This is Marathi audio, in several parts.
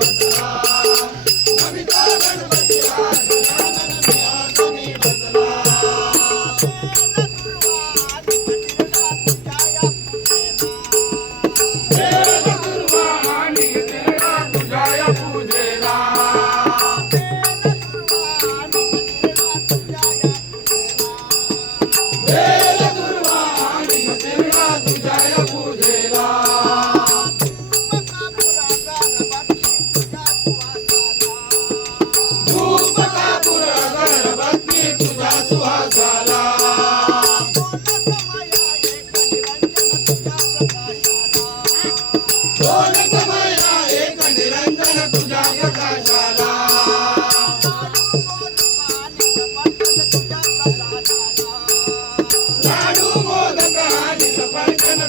बदला मोदक आणि सफरचन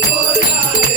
போராடு